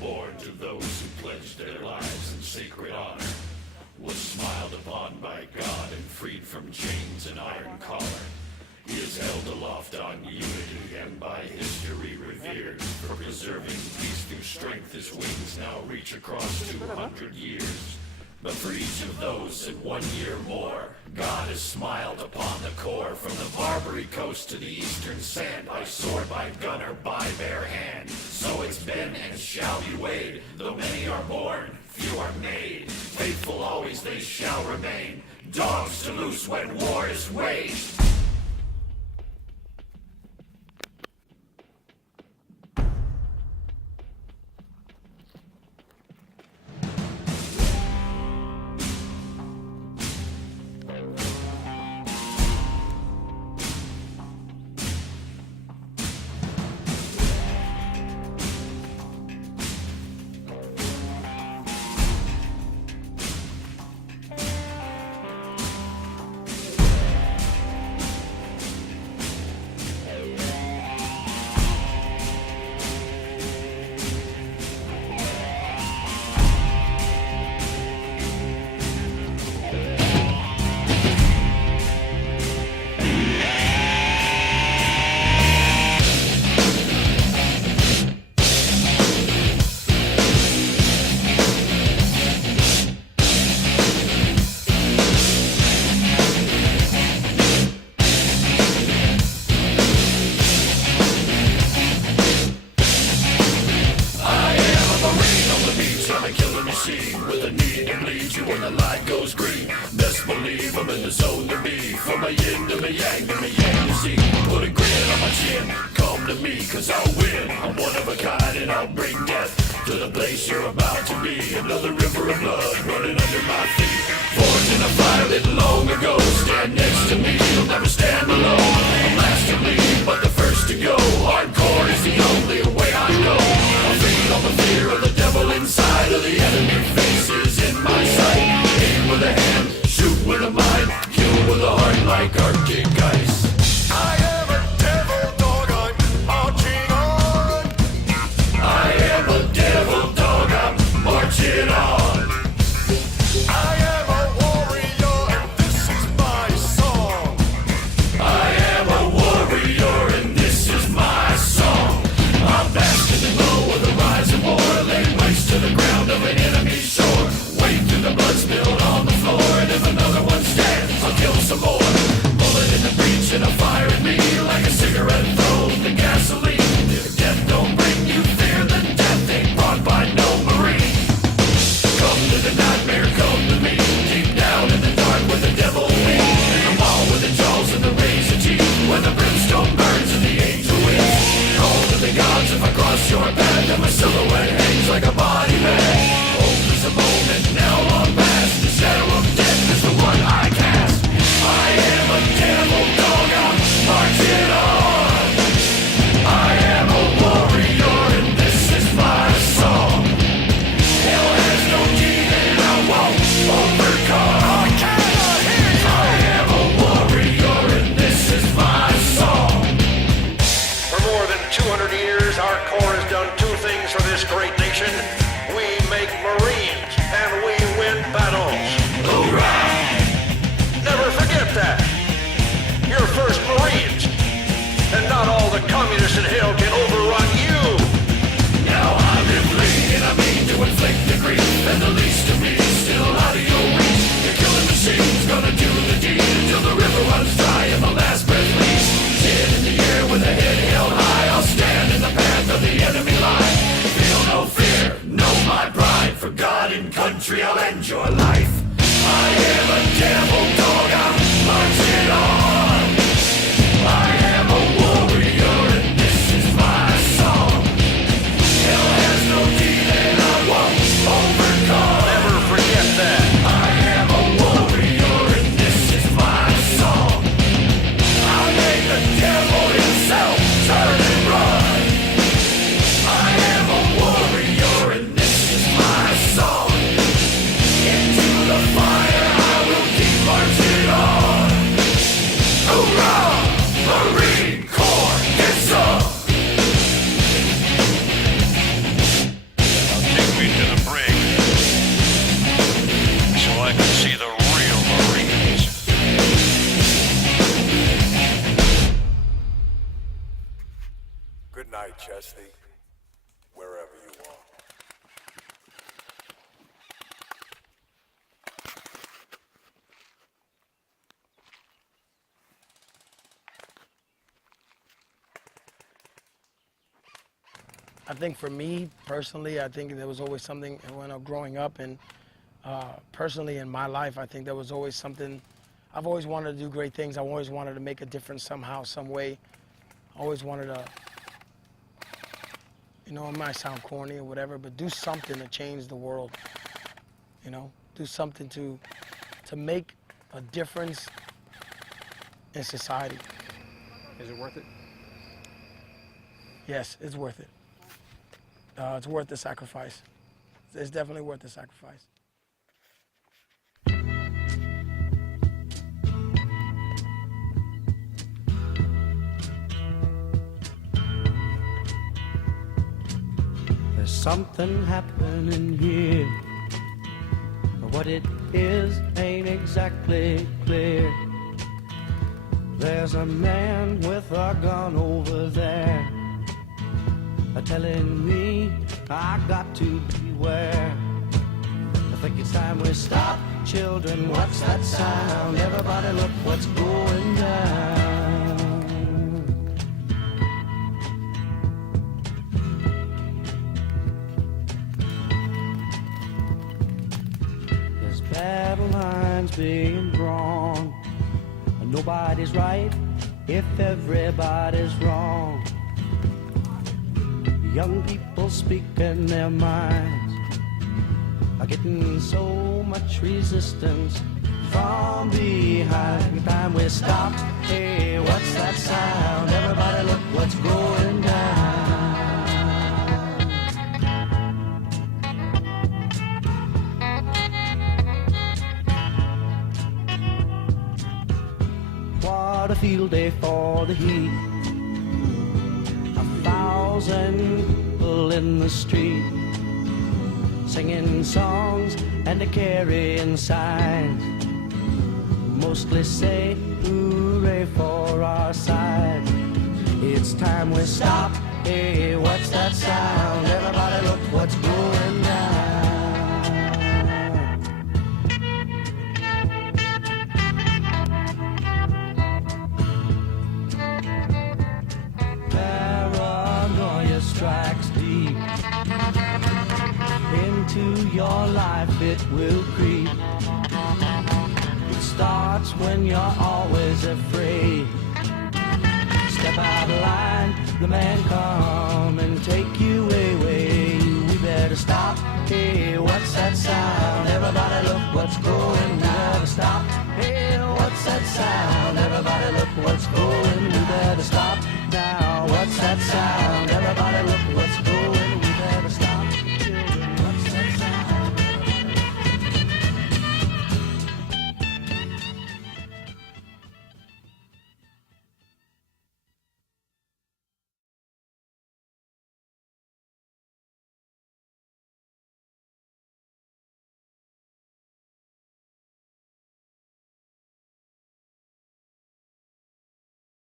born to those who pledged their lives in sacred honor, was smiled upon by God and freed from chains and iron collar. He is held aloft on unity and by history revered for preserving peace through strength. His wings now reach across 200 years. But for each of those in 1 year more, God has smiled upon the core. From the Barbary coast to the eastern sand, by sword, by gun, or by bare hand. So it's been and shall be weighed. Though many are born, few are made. Faithful always they shall remain. Dogs to loose when war is waged. With a need to bleed you when the light goes green. Best believe I'm in the zone to be. From my yin to my yang to my yang to see. Put a grin on my chin, come to me cause I'll win. I'm one of a kind and I'll bring death to the place you're about to be. Another river of blood running under my feet. Forged in a fire lit long ago. Stand next to me, you'll never stand alone. I'm last to leave, but the first to go. Hardcore is the only way I know. I'll feed on the fear of the devil inside of the enemy faces in my sight. Aim with a hand, shoot with a mind, kill with a heart like Arctic ice. I am a devil dog, I'm marching on. I am a devil dog, I'm marching on. I am a warrior and this is my song. I am a warrior and this is my song. I'm basking in low of the rising war, laying waste to the ground of an enemy's shore. Wade through the blood spilled on the floor, and if another one stands, I'll kill some more. Bullet in the breach and a fire in me, like a cigarette thrown to gasoline. If death don't bring you fear, then death ain't brought by no marine. Come to the nightmare, come to me, deep down in the dark where the devil leads. In the mall with the jaws and the razor teeth, where the brimstone burns and the angel wins. Call to the gods if I cross your path, and my silhouette hangs like a body bag. Hope is a moment now long past, the shadow of death is the one I cast. I am a devil dog, I'm marching on. I am a warrior and this is my song. Hell has no demon I won't overcome. I am a warrior and this is my song. For more than 200 years, our Corps has done two things for this great nation. We make Marines and we win battles. Hoorah! Never forget that. You're first Marines, and not all the communists in hell can overrun you. Now I'm in bleed and I mean to inflict the grief, and the least of me is still out of your reach. The killing machine's gonna do the deed until the river runs dry and the last breath leaves. Chin in the air with a head held high, I'll stand in the path of the enemy line. Feel no fear, know my pride. For God and country I'll end your life. I am a devil dog, I'm marching on. I am a warrior and this is my song. Hell has no demon I won't overcome. Never forget that. I am a warrior and this is my song. I make the devil himself turn and run. I am a warrior and this is my song. Into the fire I will keep marching on. Chesty, wherever you are. I think for me personally, I think there was always something when I was growing up, and personally in my life, I think there was always something. I've always wanted to do great things. I always wanted to make a difference somehow, some way. I always wanted to, you know, it might sound corny or whatever, but do something to change the world. You know, do something to make a difference in society. Is it worth it? Yes, it's worth it. It's worth the sacrifice. It's definitely worth the sacrifice. There's something happening here. What it is ain't exactly clear. There's a man with a gun over there, telling me I got to beware. I think it's time we stop, children. What's that sound? Everybody look what's going down. There's battle lines being drawn. Nobody's right if everybody's wrong. Young people speaking their minds are getting so much resistance from behind. Time we stop. Hey, what's that sound? Everybody look what's going down. What a field day for the heat. 1,000 people in the street, singing songs and carrying signs, mostly say hooray for our side. It's time we stop. Hey, what's that sound? Everybody look what's going down. Paranoia strikes deep into your life, it will creep. It starts when you're always afraid. Step out of line, the man come and take you away. We better stop. Hey, what's that sound? Everybody look what's going. We better stop. Hey, what's that sound? Everybody look what's going.